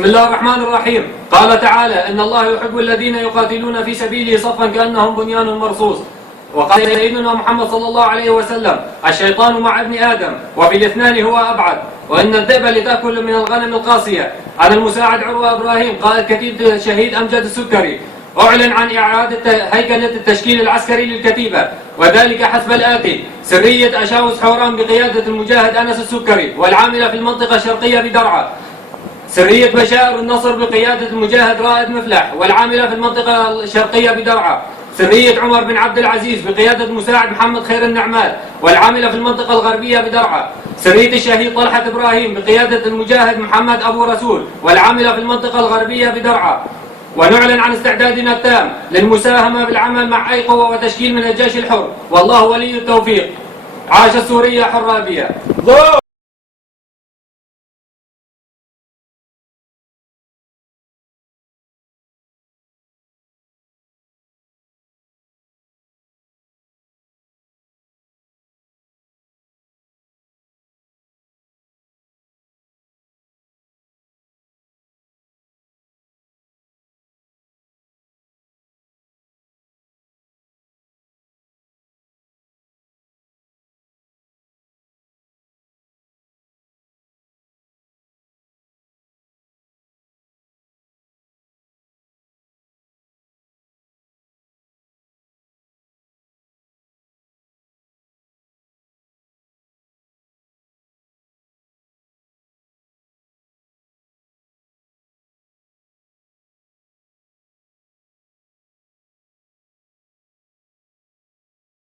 بسم الله الرحمن الرحيم. قال تعالى: إن الله يحب الذين يقاتلون في سبيله صفا كأنهم بنيان مرصوص. وقال سيدنا محمد صلى الله عليه وسلم: الشيطان مع ابن آدم وفي الاثنان هو أبعد، وإن الذئب لتأكل من الغنم القاسية. عن المساعد عروة إبراهيم قائد كتيبة الشهيد أمجد السكري: أعلن عن إعادة هيكلة التشكيل العسكري للكتيبة، وذلك حسب الآتي: سرية أشاوس حوران بقيادة المجاهد أنس السكري والعاملة في المنطقة الشرقية بدرعا. سرية بشائر النصر بقيادة المجاهد رائد مفلح والعاملة في المنطقة الشرقية بدرعا. سرية عمر بن عبد العزيز بقيادة مساعد محمد خير النعمات والعاملة في المنطقة الغربية بدرعا. سرية الشهيد طلحة إبراهيم بقيادة المجاهد محمد أبو رسول والعاملة في المنطقة الغربية بدرعا. ونعلن عن استعدادنا التام للمساهمة بالعمل مع أي قوة وتشكيل من الجيش الحر، والله ولي التوفيق. عاش السورية حرابية.